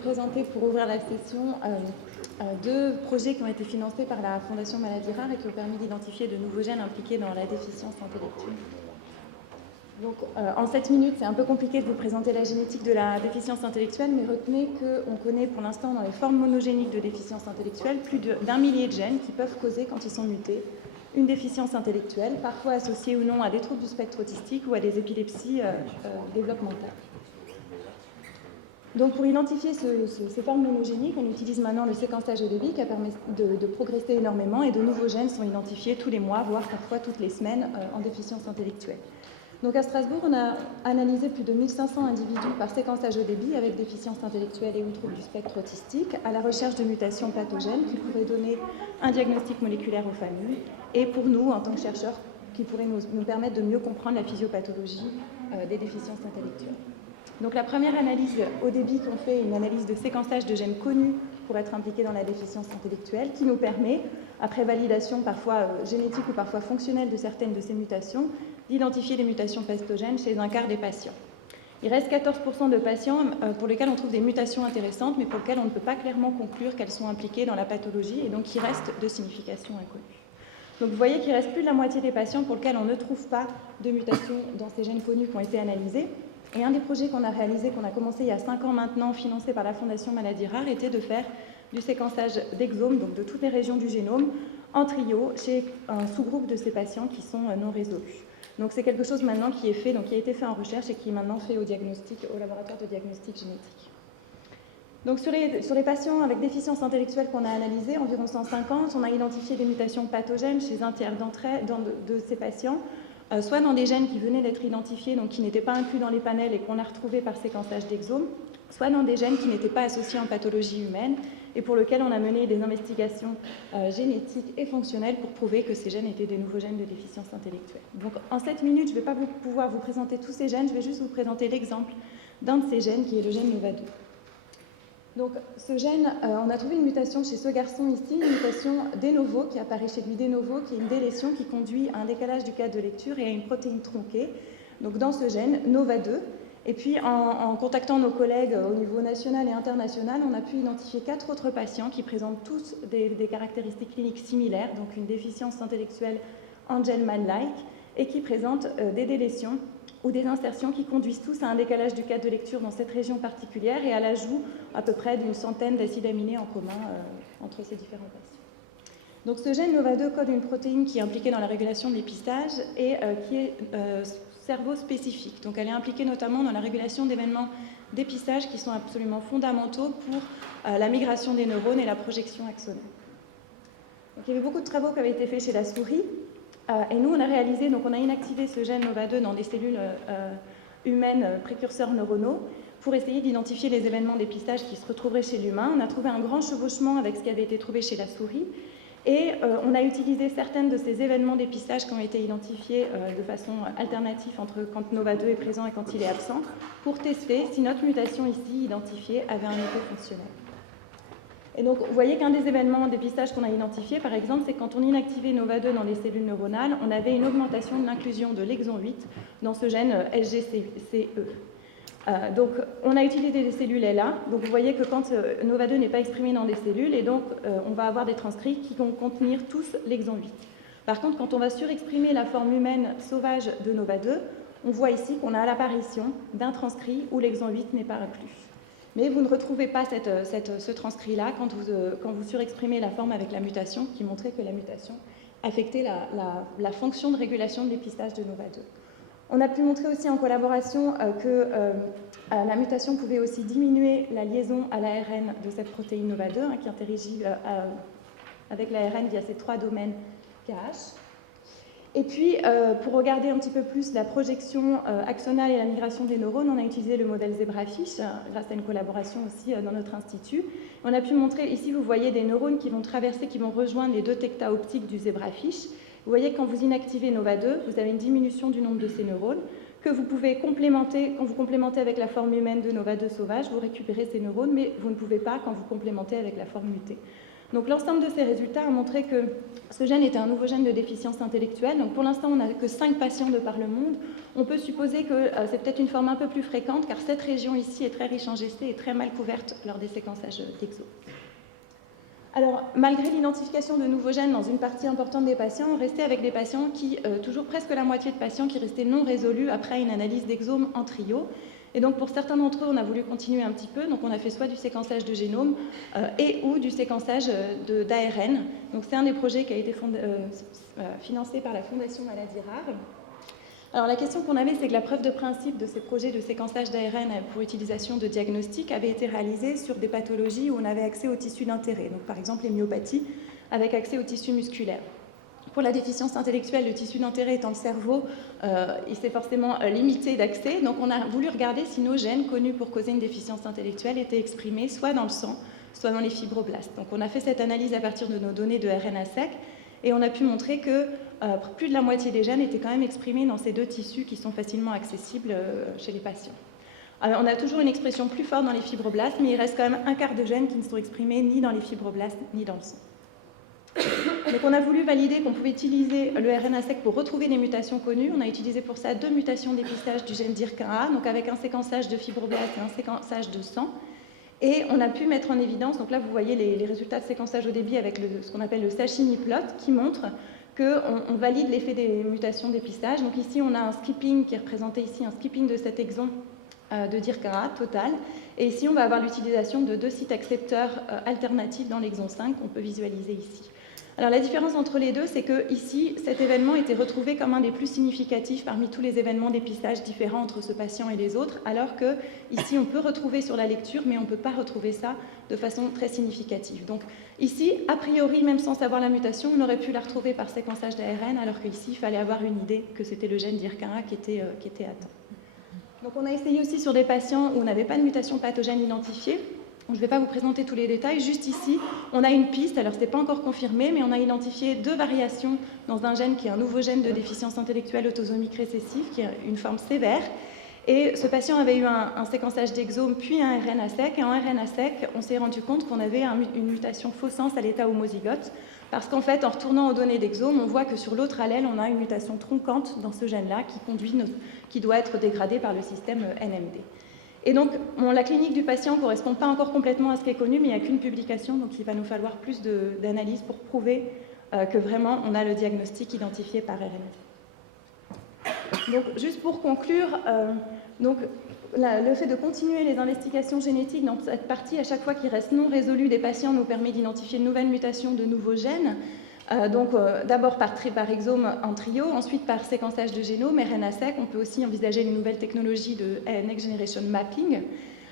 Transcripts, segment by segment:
présenter pour ouvrir la session deux projets qui ont été financés par la Fondation Maladies Rares et qui ont permis d'identifier de nouveaux gènes impliqués dans la déficience intellectuelle. Donc, en 7 minutes, c'est un peu compliqué de vous présenter la génétique de la déficience intellectuelle, mais retenez qu'on connaît pour l'instant dans les formes monogéniques de déficience intellectuelle plus d'un millier de gènes qui peuvent causer, quand ils sont mutés, une déficience intellectuelle, parfois associée ou non à des troubles du spectre autistique ou à des épilepsies développementales. Donc pour identifier ces formes monogéniques, on utilise maintenant le séquençage EDB qui a permis de progresser énormément et de nouveaux gènes sont identifiés tous les mois, voire parfois toutes les semaines en déficience intellectuelle. Donc à Strasbourg, on a analysé plus de 1500 individus par séquençage EDB avec déficience intellectuelle et ou troubles du spectre autistique à la recherche de mutations pathogènes qui pourraient donner un diagnostic moléculaire aux familles et pour nous, en tant que chercheurs, qui pourraient nous permettre de mieux comprendre la physiopathologie des déficiences intellectuelles. Donc la première analyse ODB qu'on fait, une analyse de séquençage de gènes connus pour être impliqués dans la déficience intellectuelle, qui nous permet, après validation parfois génétique ou parfois fonctionnelle de certaines de ces mutations, d'identifier les mutations pathogènes chez un quart des patients. Il reste 14% de patients pour lesquels on trouve des mutations intéressantes, mais pour lesquels on ne peut pas clairement conclure qu'elles sont impliquées dans la pathologie, et donc il reste de signification inconnue. Donc vous voyez qu'il reste plus de la moitié des patients pour lesquels on ne trouve pas de mutations dans ces gènes connus qui ont été analysés. Et un des projets qu'on a réalisé, qu'on a commencé il y a 5 ans maintenant, financé par la Fondation Maladies Rares, était de faire du séquençage d'exomes, donc de toutes les régions du génome, en trio, chez un sous-groupe de ces patients qui sont non résolus. Donc c'est quelque chose maintenant qui est fait, donc qui a été fait en recherche et qui est maintenant fait au laboratoire de diagnostic génétique. Donc sur les patients avec déficience intellectuelle qu'on a analysés, environ 150, on a identifié des mutations pathogènes chez un tiers de ces patients, soit dans des gènes qui venaient d'être identifiés, donc qui n'étaient pas inclus dans les panels et qu'on a retrouvés par séquençage d'exomes, soit dans des gènes qui n'étaient pas associés en pathologie humaine et pour lesquels on a mené des investigations génétiques et fonctionnelles pour prouver que ces gènes étaient des nouveaux gènes de déficience intellectuelle. Donc en 7 minutes, je ne vais pas pouvoir vous présenter tous ces gènes, je vais juste vous présenter l'exemple d'un de ces gènes qui est le gène NOVA2. Donc ce gène, on a trouvé une mutation chez ce garçon ici, une mutation de novo qui apparaît chez lui de novo, qui est une délétion qui conduit à un décalage du cadre de lecture et à une protéine tronquée. Donc dans ce gène, NOVA2. Et puis en contactant nos collègues au niveau national et international, on a pu identifier 4 autres patients qui présentent tous des caractéristiques cliniques similaires, donc une déficience intellectuelle Angelman-like, et qui présentent des délétions ou des insertions qui conduisent tous à un décalage du cadre de lecture dans cette région particulière et à l'ajout à peu près d'une centaine d'acides aminés en commun entre ces différents patients. Donc ce gène NOVA2 code une protéine qui est impliquée dans la régulation de l'épistage et qui est cerveau-spécifique. Donc elle est impliquée notamment dans la régulation d'événements d'épistage qui sont absolument fondamentaux pour la migration des neurones et la projection axonale. Donc, il y avait beaucoup de travaux qui avaient été faits chez la souris. Et nous, on a réalisé, donc on a inactivé ce gène NOVA2 dans des cellules humaines précurseurs neuronaux pour essayer d'identifier les événements d'épistage qui se retrouveraient chez l'humain. On a trouvé un grand chevauchement avec ce qui avait été trouvé chez la souris. Et on a utilisé certaines de ces événements d'épistage qui ont été identifiés de façon alternative entre quand NOVA2 est présent et quand il est absent, pour tester si notre mutation ici identifiée avait un effet fonctionnel. Et donc, vous voyez qu'un des événements d'épistage qu'on a identifié, par exemple, c'est quand on inactivait NOVA2 dans les cellules neuronales, on avait une augmentation de l'inclusion de l'exon 8 dans ce gène LGCE. Donc, on a utilisé des cellules LA. Donc, vous voyez que quand NOVA2 n'est pas exprimé dans des cellules, et donc on va avoir des transcrits qui vont contenir tous l'exon 8. Par contre, quand on va surexprimer la forme humaine sauvage de NOVA2, on voit ici qu'on a l'apparition d'un transcrit où l'exon 8 n'est pas inclus. Mais vous ne retrouvez pas ce transcrit-là quand vous surexprimez la forme avec la mutation qui montrait que la mutation affectait la fonction de régulation de l'épistage de NOVA2. On a pu montrer aussi en collaboration que la mutation pouvait aussi diminuer la liaison à l'ARN de cette protéine NOVA2 qui interagit avec l'ARN via ces 3 domaines KH. Et puis, pour regarder un petit peu plus la projection axonale et la migration des neurones, on a utilisé le modèle Zebrafish, grâce à une collaboration aussi dans notre institut. On a pu montrer, ici vous voyez des neurones qui vont traverser, qui vont rejoindre les 2 tectas optiques du Zebrafish. Vous voyez que quand vous inactivez NOVA2, vous avez une diminution du nombre de ces neurones, que vous pouvez complémenter, quand vous complémentez avec la forme humaine de NOVA2 sauvage, vous récupérez ces neurones, mais vous ne pouvez pas quand vous complémentez avec la forme mutée. Donc l'ensemble de ces résultats a montré que ce gène était un nouveau gène de déficience intellectuelle. Donc pour l'instant, on n'a que 5 patients de par le monde. On peut supposer que c'est peut-être une forme un peu plus fréquente, car cette région ici est très riche en GC et très mal couverte lors des séquençages d'exo. Alors, malgré l'identification de nouveaux gènes dans une partie importante des patients, on restait avec des patients qui, toujours presque la moitié de patients qui restaient non résolus après une analyse d'exome en trio. Et donc, pour certains d'entre eux, on a voulu continuer un petit peu. Donc, on a fait soit du séquençage de génome et ou du séquençage d'ARN. Donc, c'est un des projets qui a été financé par la Fondation Maladies Rares. Alors, la question qu'on avait, c'est que la preuve de principe de ces projets de séquençage d'ARN pour utilisation de diagnostic avait été réalisée sur des pathologies où on avait accès aux tissus d'intérêt. Donc, par exemple, les myopathies avec accès aux tissus musculaires. Pour la déficience intellectuelle, le tissu d'intérêt étant le cerveau, il s'est forcément limité d'accès. Donc on a voulu regarder si nos gènes connus pour causer une déficience intellectuelle étaient exprimés soit dans le sang, soit dans les fibroblastes. Donc on a fait cette analyse à partir de nos données de RNA-seq et on a pu montrer que plus de la moitié des gènes étaient quand même exprimés dans ces deux tissus qui sont facilement accessibles chez les patients. Alors, on a toujours une expression plus forte dans les fibroblastes, mais il reste quand même un quart de gènes qui ne sont exprimés ni dans les fibroblastes ni dans le sang. Donc on a voulu valider qu'on pouvait utiliser le RNA-seq pour retrouver des mutations connues. On a utilisé pour ça 2 mutations d'épistage du gène DIRK1A, donc avec un séquençage de fibroblastes et un séquençage de sang. Et on a pu mettre en évidence, donc là vous voyez les résultats de séquençage au débit avec ce qu'on appelle le Sashimi plot, qui montre qu'on valide l'effet des mutations d'épistage. Donc ici on a un skipping qui est représenté ici, un skipping de cet exon de DIRK1A total. Et ici on va avoir l'utilisation de 2 sites accepteurs alternatifs dans l'exon 5 qu'on peut visualiser ici. Alors la différence entre les deux, c'est que ici, cet événement était retrouvé comme un des plus significatifs parmi tous les événements d'épistage différents entre ce patient et les autres, alors que ici, on peut retrouver sur la lecture, mais on ne peut pas retrouver ça de façon très significative. Donc ici, a priori, même sans savoir la mutation, on aurait pu la retrouver par séquençage d'ARN, alors qu'ici, il fallait avoir une idée que c'était le gène DIRK1A qui était atteint. Donc on a essayé aussi sur des patients où on n'avait pas de mutation pathogène identifiée. Je ne vais pas vous présenter tous les détails, juste ici, on a une piste, alors ce n'est pas encore confirmé, mais on a identifié 2 variations dans un gène qui est un nouveau gène de déficience intellectuelle autosomique récessive, qui est une forme sévère. Et ce patient avait eu un séquençage d'exome, puis un RNA-seq, et en RNA-seq, on s'est rendu compte qu'on avait une mutation faux sens à l'état homozygote, parce qu'en fait, en retournant aux données d'exome, on voit que sur l'autre allèle, on a une mutation troncante dans ce gène-là, qui doit être dégradée par le système NMD. Et donc, la clinique du patient ne correspond pas encore complètement à ce qui est connu, mais il n'y a qu'une publication, donc il va nous falloir plus d'analyses pour prouver que vraiment on a le diagnostic identifié par RNA. Donc, juste pour conclure, le fait de continuer les investigations génétiques dans cette partie, à chaque fois qu'il reste non résolu des patients, nous permet d'identifier de nouvelles mutations de nouveaux gènes. D'abord par exome en trio, ensuite par séquençage de génome, RNA-seq. On peut aussi envisager une nouvelle technologie de Next Generation Mapping.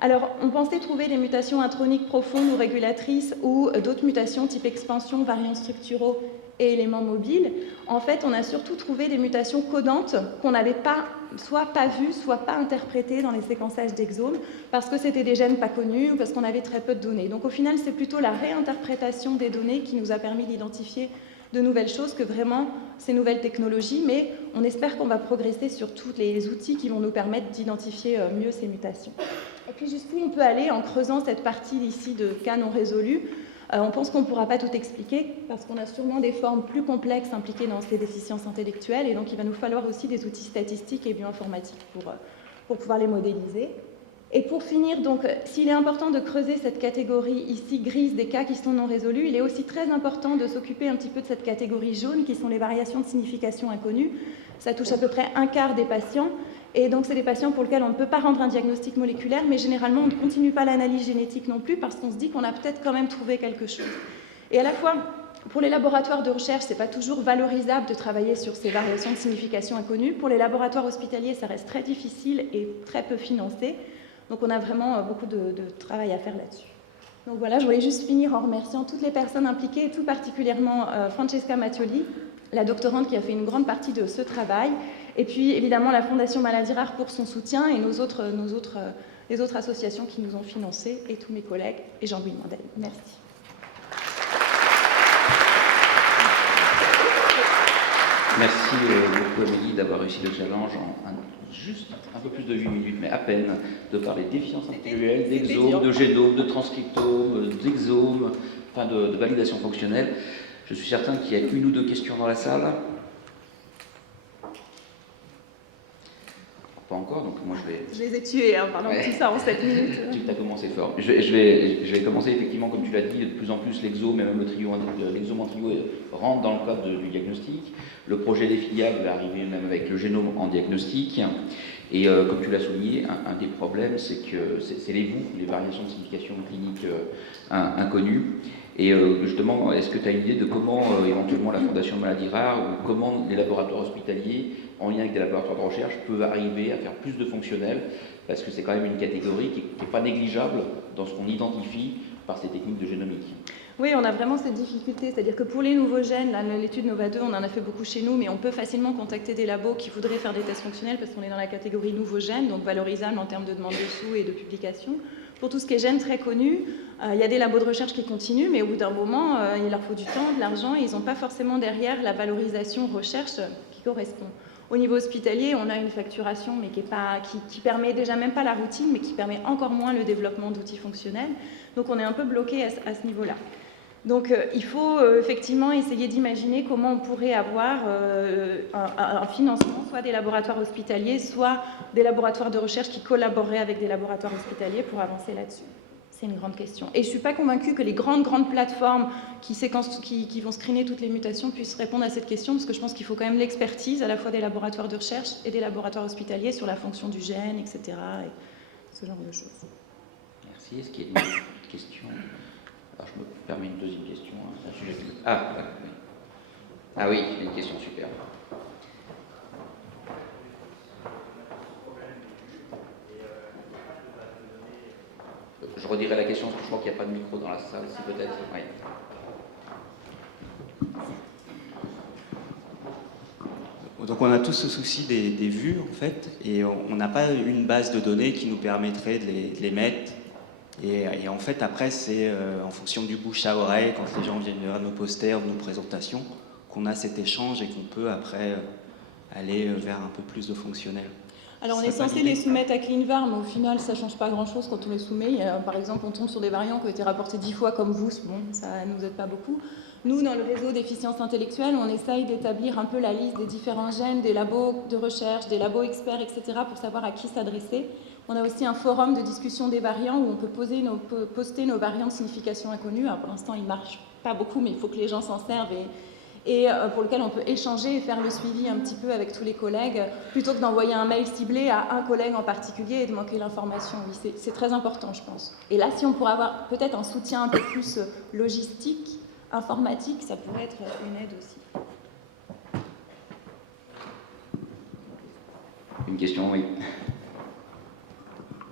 Alors, on pensait trouver des mutations introniques profondes ou régulatrices ou d'autres mutations type expansion, variants structuraux et éléments mobiles. En fait, on a surtout trouvé des mutations codantes qu'on n'avait soit pas vues, soit pas interprétées dans les séquençages d'exome, parce que c'était des gènes pas connus ou parce qu'on avait très peu de données. Donc au final, c'est plutôt la réinterprétation des données qui nous a permis d'identifier de nouvelles choses que vraiment ces nouvelles technologies, mais on espère qu'on va progresser sur tous les outils qui vont nous permettre d'identifier mieux ces mutations. Et puis jusqu'où on peut aller en creusant cette partie ici de cas non résolus. On pense qu'on ne pourra pas tout expliquer parce qu'on a sûrement des formes plus complexes impliquées dans ces déficiences intellectuelles et donc il va nous falloir aussi des outils statistiques et bioinformatiques pour pouvoir les modéliser. Et pour finir, donc, s'il est important de creuser cette catégorie ici grise des cas qui sont non résolus, il est aussi très important de s'occuper un petit peu de cette catégorie jaune qui sont les variations de signification inconnues. Ça touche à peu près un quart des patients. Et donc, c'est des patients pour lesquels on ne peut pas rendre un diagnostic moléculaire, mais généralement, on ne continue pas l'analyse génétique non plus parce qu'on se dit qu'on a peut-être quand même trouvé quelque chose. Et à la fois, pour les laboratoires de recherche, ce n'est pas toujours valorisable de travailler sur ces variations de signification inconnues. Pour les laboratoires hospitaliers, ça reste très difficile et très peu financé. Donc, on a vraiment beaucoup de travail à faire là-dessus. Donc voilà, je voulais juste finir en remerciant toutes les personnes impliquées, et tout particulièrement Francesca Mattioli, la doctorante qui a fait une grande partie de ce travail, et puis évidemment la Fondation Maladies Rares pour son soutien et les autres associations qui nous ont financés, et tous mes collègues, et Jean-Louis Mandel. Merci. Merci beaucoup Amélie d'avoir réussi le challenge en juste un peu plus de 8 minutes, mais à peine, de parler de déficience intellectuelle, d'exome, de génome, de transcriptome, d'exome, de validation fonctionnelle. Je suis certain qu'il y a une ou deux questions dans la salle. Pas encore, donc moi je vais... Je les ai tués, pendant tout ça en 7 minutes. Tu as commencé fort. Je vais commencer effectivement, comme tu l'as dit, de plus en plus l'exo, mais même l'exome en trio rentre dans le cadre du diagnostic. Le projet des filiales va arriver même avec le génome en diagnostic. Et comme tu l'as souligné, un des problèmes, c'est que c'est les variations de signification clinique inconnues. Et justement, est-ce que tu as une idée de comment éventuellement la Fondation Maladies Rares ou comment les laboratoires hospitaliers, en lien avec des laboratoires de recherche, peuvent arriver à faire plus de fonctionnels, parce que c'est quand même une catégorie qui n'est pas négligeable dans ce qu'on identifie par ces techniques de génomique. Oui, on a vraiment cette difficulté, c'est-à-dire que pour les nouveaux gènes, l'étude Nova 2, on en a fait beaucoup chez nous, mais on peut facilement contacter des labos qui voudraient faire des tests fonctionnels parce qu'on est dans la catégorie nouveaux gènes, donc valorisable en termes de demande de sous et de publication. Pour tout ce qui est gènes très connus, il y a des labos de recherche qui continuent, mais au bout d'un moment, il leur faut du temps, de l'argent, et ils n'ont pas forcément derrière la valorisation recherche qui correspond. Au niveau hospitalier, on a une facturation, mais qui permet déjà même pas la routine, mais qui permet encore moins le développement d'outils fonctionnels. Donc on est un peu bloqué à ce niveau-là. Donc il faut effectivement essayer d'imaginer comment on pourrait avoir un financement, soit des laboratoires hospitaliers, soit des laboratoires de recherche qui collaboreraient avec des laboratoires hospitaliers pour avancer là-dessus. C'est une grande question. Et je ne suis pas convaincue que les grandes plateformes qui vont screener toutes les mutations puissent répondre à cette question, parce que je pense qu'il faut quand même l'expertise à la fois des laboratoires de recherche et des laboratoires hospitaliers sur la fonction du gène, etc. et ce genre de choses. Merci. Est-ce qu'il y a une question ? Alors, je me permets une deuxième question. Un sujet qui... Ah, oui. Ah oui, une question super. Je redirai la question parce que je crois qu'il n'y a pas de micro dans la salle, si peut-être. Oui. Donc on a tous ce souci des vues en fait, et on n'a pas une base de données qui nous permettrait de les mettre. Et en fait, après, c'est en fonction du bouche à oreille, quand les gens viennent vers nos posters, nos présentations, qu'on a cet échange et qu'on peut après aller vers un peu plus de fonctionnel. Alors on est censé les soumettre à ClinVar, mais au final, ça ne change pas grand-chose quand on les soumet. Par exemple, on tombe sur des variants qui ont été rapportés 10 fois comme vous, bon, ça ne nous aide pas beaucoup. Nous, dans le réseau d'efficience intellectuelle, on essaye d'établir un peu la liste des différents gènes, des labos de recherche, des labos experts, etc., pour savoir à qui s'adresser. On a aussi un forum de discussion des variants où on peut poster nos variants de signification inconnue. Alors, pour l'instant, il ne marche pas beaucoup, mais il faut que les gens s'en servent et pour lequel on peut échanger et faire le suivi un petit peu avec tous les collègues, plutôt que d'envoyer un mail ciblé à un collègue en particulier et de manquer l'information. Oui, c'est très important, je pense. Et là, si on pourrait avoir peut-être un soutien un peu plus logistique, informatique, ça pourrait être une aide aussi. Une question, oui.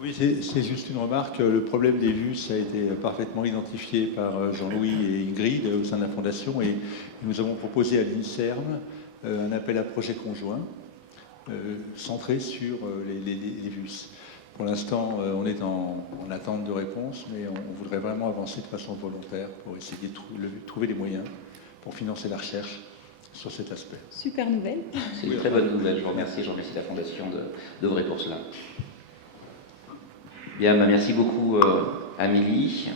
Oui, c'est juste une remarque. Le problème des vues, ça a été parfaitement identifié par Jean-Louis et Ingrid au sein de la Fondation, et nous avons proposé à l'INSERM un appel à projet conjoint centré sur les vues. Pour l'instant, on est en attente de réponse, mais on voudrait vraiment avancer de façon volontaire pour essayer de trouver les moyens pour financer la recherche sur cet aspect. Super nouvelle. C'est une très bonne nouvelle. Je vous remercie la Fondation d'œuvrer pour cela. Bien, merci beaucoup Amélie.